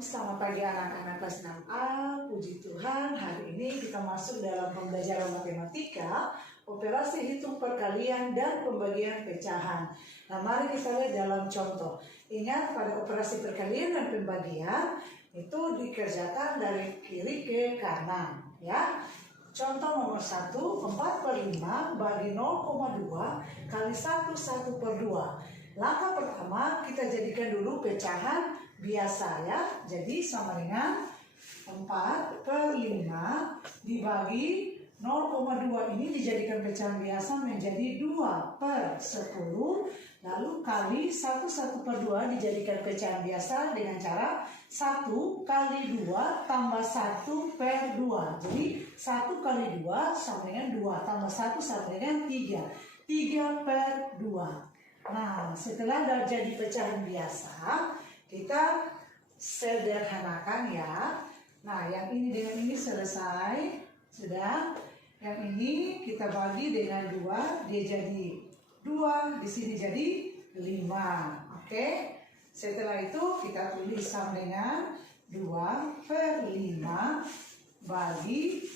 Selamat pagi anak-anak kelas 6A, puji Tuhan. Hari ini kita masuk dalam pembelajaran matematika, operasi hitung perkalian dan pembagian pecahan. Nah, mari kita lihat dalam contoh. Ingat, pada operasi perkalian dan pembagian itu dikerjakan dari kiri ke kanan, ya. Contoh nomor 1, 4/5 bagi 0,2 kali 1 1/2. Langkah pertama kita jadikan dulu pecahan biasa, ya. Jadi sama dengan 4/5 dibagi 0,2 ini dijadikan pecahan biasa menjadi 2/10. Lalu kali 1 1/2 dijadikan pecahan biasa dengan cara 1 kali 2 tambah 1/2. Jadi 1 kali 2 sama dengan 2 tambah 1 sama dengan 3. 3/2. Nah, setelah jadi pecahan biasa, kita sederhanakan, ya. Nah, yang ini dengan ini selesai. Sudah. Yang ini kita bagi dengan 2, dia jadi 2, di sini jadi 5. Oke. Setelah itu kita tulis sama dengan 2/5 bagi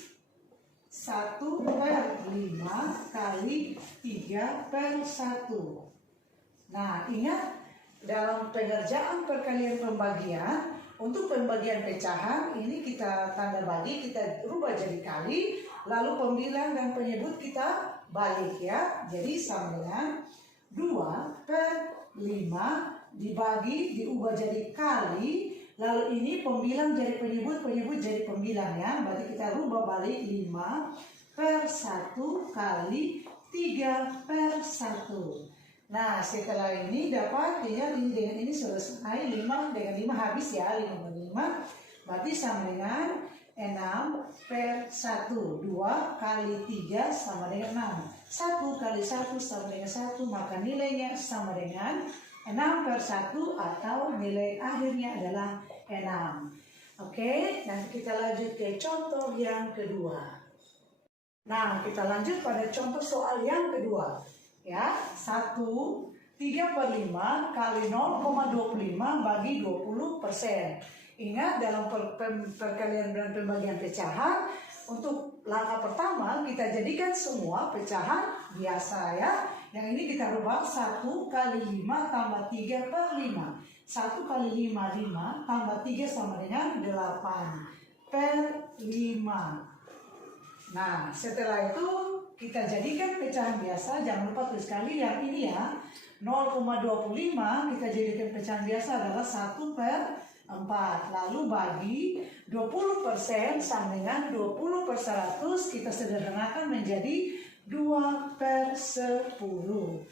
1/5 kali 3/1. Nah, ingat, dalam pengerjaan perkalian pembagian, untuk pembagian pecahan ini kita tanda bagi, kita rubah jadi kali, lalu pembilang dan penyebut kita balik, ya. Jadi sama dengan 2/5 dibagi, diubah jadi kali, lalu ini pembilang jadi penyebut, penyebut jadi pembilang, ya. Berarti kita rubah balik 5/1 kali 3/1. Nah, setelah ini dapat, ingat ini dengan ini selesai, 5 dengan 5 habis, ya, 5/5. Berarti sama dengan 6/1. 2 kali 3 sama dengan 6. 1 kali 1 sama dengan 1, maka nilainya sama dengan 6/1 atau nilai akhirnya adalah 6. Oke, nanti kita lanjut ke contoh yang kedua. Nah, kita lanjut pada contoh soal yang kedua. Ya, 3/5 kali 0,25 bagi 20%. Ingat, dalam perkalian dan pembagian pecahan, untuk langkah pertama kita jadikan semua pecahan biasa, ya. Yang ini kita rubah 1 kali 5 tambah 3/5. 1 kali 5 tambah 3 sama dengan 8/5. Nah, setelah itu kita jadikan pecahan biasa, jangan lupa tulis kali yang ini, ya. 0,25 kita jadikan pecahan biasa adalah 1/4. Lalu bagi 20% sama dengan 20/100, kita sederhanakan menjadi 2/10.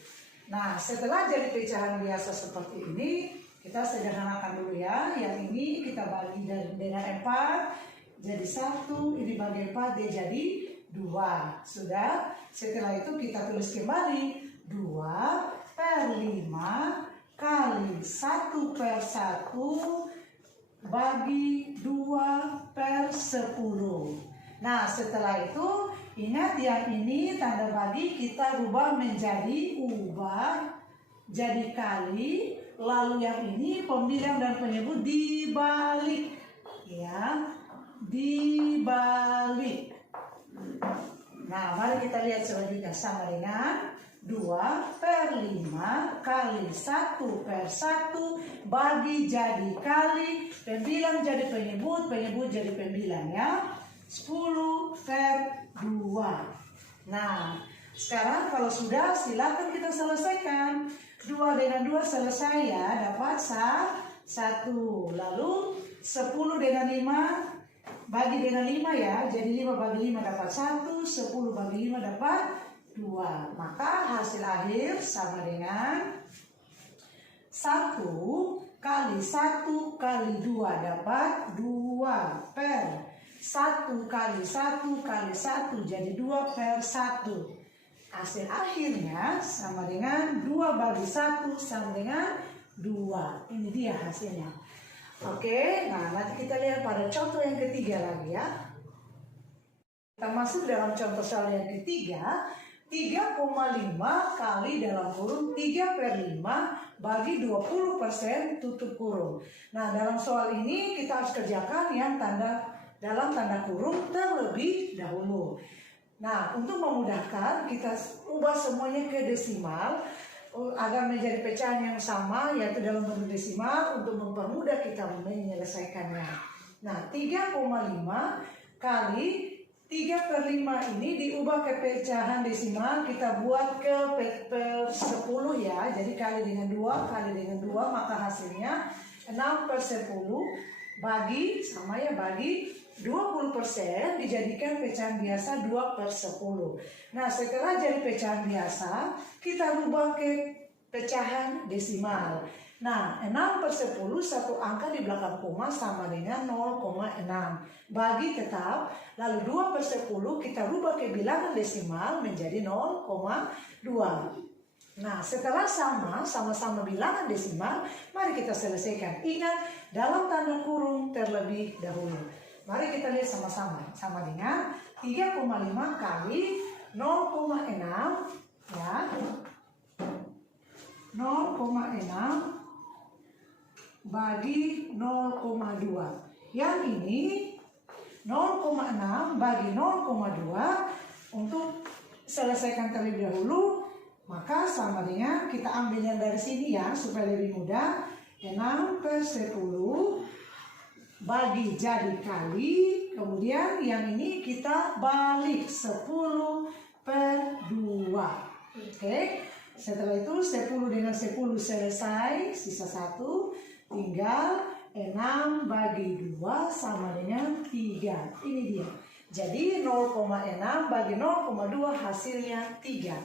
Nah, setelah jadi pecahan biasa seperti ini, kita sederhanakan dulu, ya. Yang ini kita bagi dengan 4, jadi 1, ini bagi 4, dia jadi 2. Sudah. Setelah itu kita tulis kembali 2/5 kali 1/1 bagi 2/10. Nah, setelah itu ingat, yang ini tanda bagi kita rubah menjadi ubah jadi kali, lalu yang ini pembilang dan penyebut dibalik, ya, dibalik. Nah, mari kita lihat selanjutnya, sama dengan 2/5 kali 1/1 bagi jadi kali, pembilang jadi penyebut, penyebut jadi pembilang, ya. 10/2. Nah, sekarang kalau sudah, silakan kita selesaikan. 2 dengan 2 selesai, ya, dapat 1. Lalu 10 dengan 5 bagi dengan 5, ya. Jadi 5 bagi 5 dapat 1, 10 bagi 5 dapat 2. Maka hasil akhir sama dengan 1 kali 1 kali 2 dapat 2/1 kali 1 kali 1 jadi 2/1. Hasil akhirnya sama dengan 2 bagi 1 sama dengan 2. Ini dia hasilnya. Oke, nah nanti kita lihat pada contoh yang ketiga lagi, ya. Kita masuk dalam contoh soal yang ketiga. 3,5 kali dalam kurung 3/5 bagi 20% tutup kurung. Nah, dalam soal ini kita harus kerjakan yang dalam tanda kurung terlebih dahulu. Nah, untuk memudahkan kita ubah semuanya ke desimal agar menjadi pecahan yang sama, yaitu dalam bentuk desimal untuk mempermudah kita menyelesaikannya. Nah, 3,5 kali 3/5 ini diubah ke pecahan desimal, kita buat ke per 10 ya. Jadi kali dengan 2, kali dengan 2, maka hasilnya 6/10 bagi 20% dijadikan pecahan biasa 2/10. Nah, setelah jadi pecahan biasa, kita rubah ke pecahan desimal. Nah, 6/10 satu angka di belakang koma sama dengan 0,6. Bagi tetap, lalu 2/10 kita rubah ke bilangan desimal menjadi 0,2. Nah, setelah sama-sama bilangan desimal, mari kita selesaikan. Ingat, dalam tanda kurung terlebih dahulu. Mari kita lihat sama-sama. Sama dengan 3,5 kali 0,6 ya. 0,6 bagi 0,2. Yang ini 0,6 bagi 0,2 untuk selesaikan terlebih dahulu, maka sama dengan kita ambil yang dari sini ya supaya lebih mudah. 6/10 bagi jadi kali, kemudian yang ini kita balik 10/2. Oke. Setelah itu 10 dengan 10 selesai, sisa 1, tinggal 6 bagi 2 sama dengan 3. Ini dia. Jadi 0,6 bagi 0,2 hasilnya 3.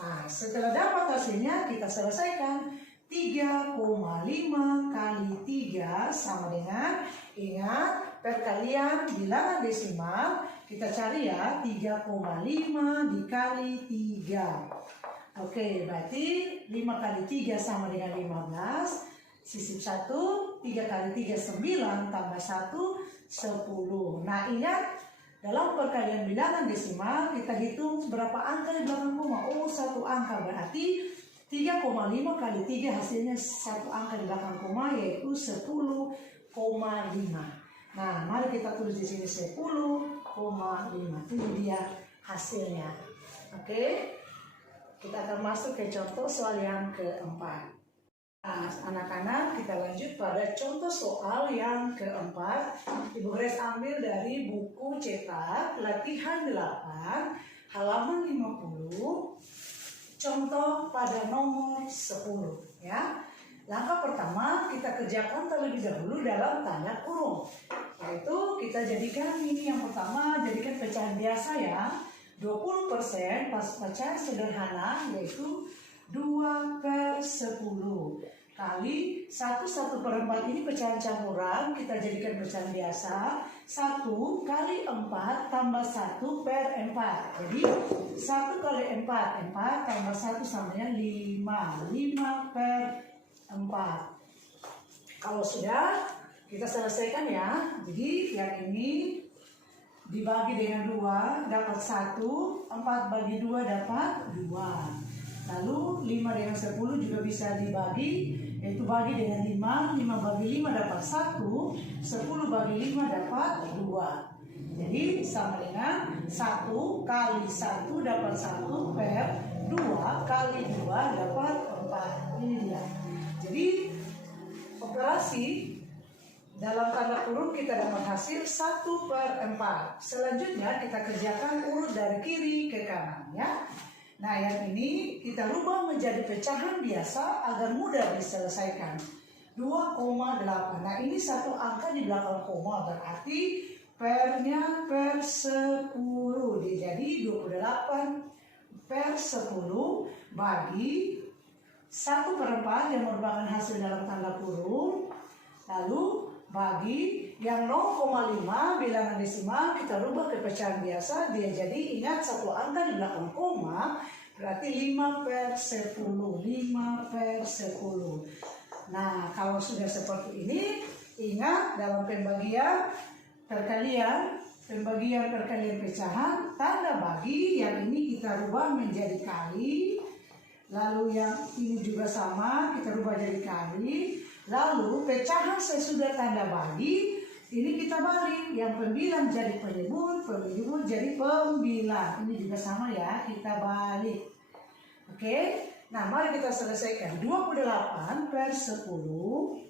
Nah, setelah dapat hasilnya kita selesaikan. 3,5 kali 3 sama dengan, ingat perkalian bilangan desimal, kita cari ya 3,5 dikali 3. Oke, berarti 5 kali 3 sama dengan 15. Sisip 1, 3 kali 3 9, tambah 1, 10. Nah, ingat, dalam perkalian bilangan desimal, kita hitung berapa angka di belakang koma. Oh, 1 angka, berarti 3,5 kali 3 hasilnya 1 angka di belakang koma, yaitu 10,5. Nah, mari kita tulis di sini 10,5. Ini dia hasilnya. Oke. Kita akan masuk ke contoh soal yang keempat. Nah, anak-anak, kita lanjut pada contoh soal yang keempat. Ibu Grace ambil dari buku cetak latihan 8 halaman 50, contoh pada nomor 10 ya. Langkah pertama kita kerjakan terlebih dahulu dalam tanda kurung. Yaitu kita jadikan ini yang pertama, jadikan pecahan biasa ya. 20% pas pecahan sederhana, yaitu 2/10 kali 1/4 ini pecahan campuran, kita jadikan pecahan biasa. 1 kali 4 tambah 1/4. Jadi 1 kali 4 tambah 1 sama dengan 5. 5/4. Kalau sudah, kita selesaikan ya. Jadi yang ini dibagi dengan 2 dapat 1, 4 bagi 2 dapat 2. Lalu 5 dengan 10 juga bisa dibagi, yaitu bagi dengan 5, 5 bagi 5 dapat 1, 10 bagi 5 dapat 2. Jadi sama dengan 1 kali 1 dapat 1/2 kali 2 dapat 4. Ini dia. Jadi operasi dalam tanda kurung kita dapat hasil 1/4. Selanjutnya kita kerjakan urut dari kiri ke kanan ya. Nah, yang ini kita rubah menjadi pecahan biasa agar mudah diselesaikan. 2,8. Nah, ini satu angka di belakang koma, berarti pernya per 10. Jadi 28/10 bagi 1/4 yang merupakan hasil dalam tanda kurung. Lalu bagi yang 0,5 bilangan desimal kita rubah ke pecahan biasa, dia jadi, ingat satu angka di belakang koma, berarti 5/10. 5/10. Nah, kalau sudah seperti ini, ingat dalam pembagian perkalian pembagian perkalian pecahan, tanda bagi yang ini kita rubah menjadi kali, lalu yang ini juga sama kita rubah jadi kali, lalu pecahan sesudah tanda bagi ini kita balik, yang pembilang jadi penyebut, penyebut jadi pembilang. Ini juga sama ya, kita balik. Oke, nah mari kita selesaikan. 28 per 10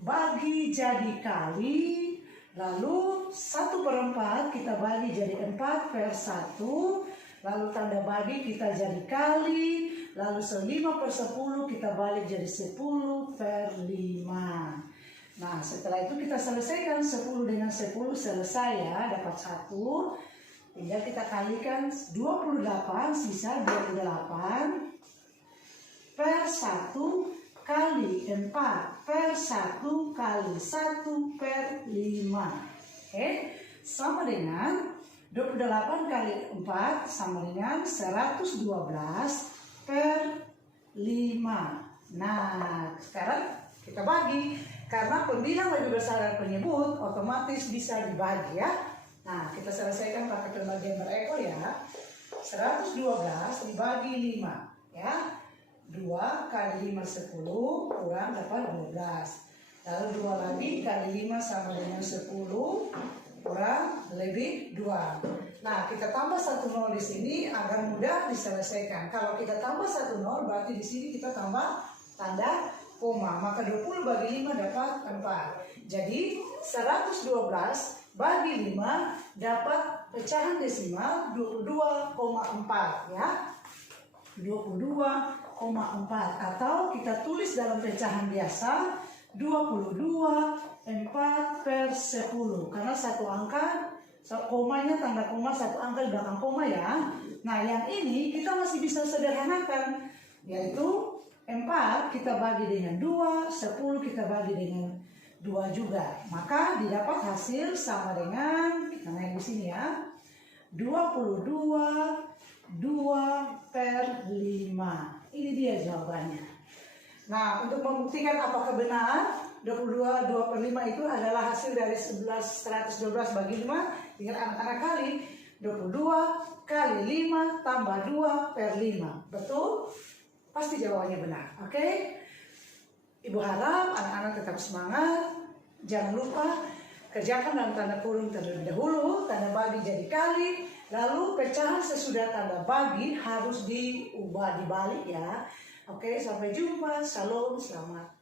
bagi jadi kali, lalu 1/4 kita bagi jadi 4 per 1, lalu tanda bagi kita jadi kali, lalu 5/10 kita balik jadi 10 per 5. Nah setelah itu kita selesaikan 10 dengan 10 selesai ya, dapat 1. Tinggal kita kalikan 28 sisa 28 per 1 kali 4 per 1 kali 1 per 5. Oke, sama dengan 28 kali 4 sama dengan 112 per 5. Nah sekarang kita bagi. Karena pembilang lebih besar dari penyebut, otomatis bisa dibagi ya. Nah, kita selesaikan pakai pembagian berekor ya. 112 dibagi 5 ya. 2 kali 5 10 kurang dapat 12. Lalu 2 lagi kali 5 sama dengan 10 kurang lebih 2. Nah, kita tambah 1 0 di sini agar mudah diselesaikan. Kalau kita tambah 1 0 berarti di sini kita tambah tanda koma, maka 20 bagi 5 dapat 4. Jadi 112 bagi 5 dapat pecahan desimal 22,4 ya. 22,4 atau kita tulis dalam pecahan biasa 22,4 per 10. Karena satu angka, komanya tanda koma, satu angka di belakang koma ya. Nah yang ini kita masih bisa sederhanakan, yaitu 4 kita bagi dengan 2, 10 kita bagi dengan 2 juga. Maka didapat hasil sama dengan, kita naik di sini ya, 22, 2 per 5. Ini dia jawabannya. Nah, untuk membuktikan apakah benar 22, 2 per 5 itu adalah hasil dari 112 bagi 5, tinggal anak-anak kali 22 kali 5 tambah 2 per 5. Betul? Pasti jawabannya benar, oke? Ibu harap anak-anak tetap semangat. Jangan lupa kerjakan dalam tanda kurung terlebih dahulu, tanda bagi jadi kali, lalu pecahan sesudah tanda bagi harus diubah dibalik ya. Oke, sampai jumpa. Shalom, selamat.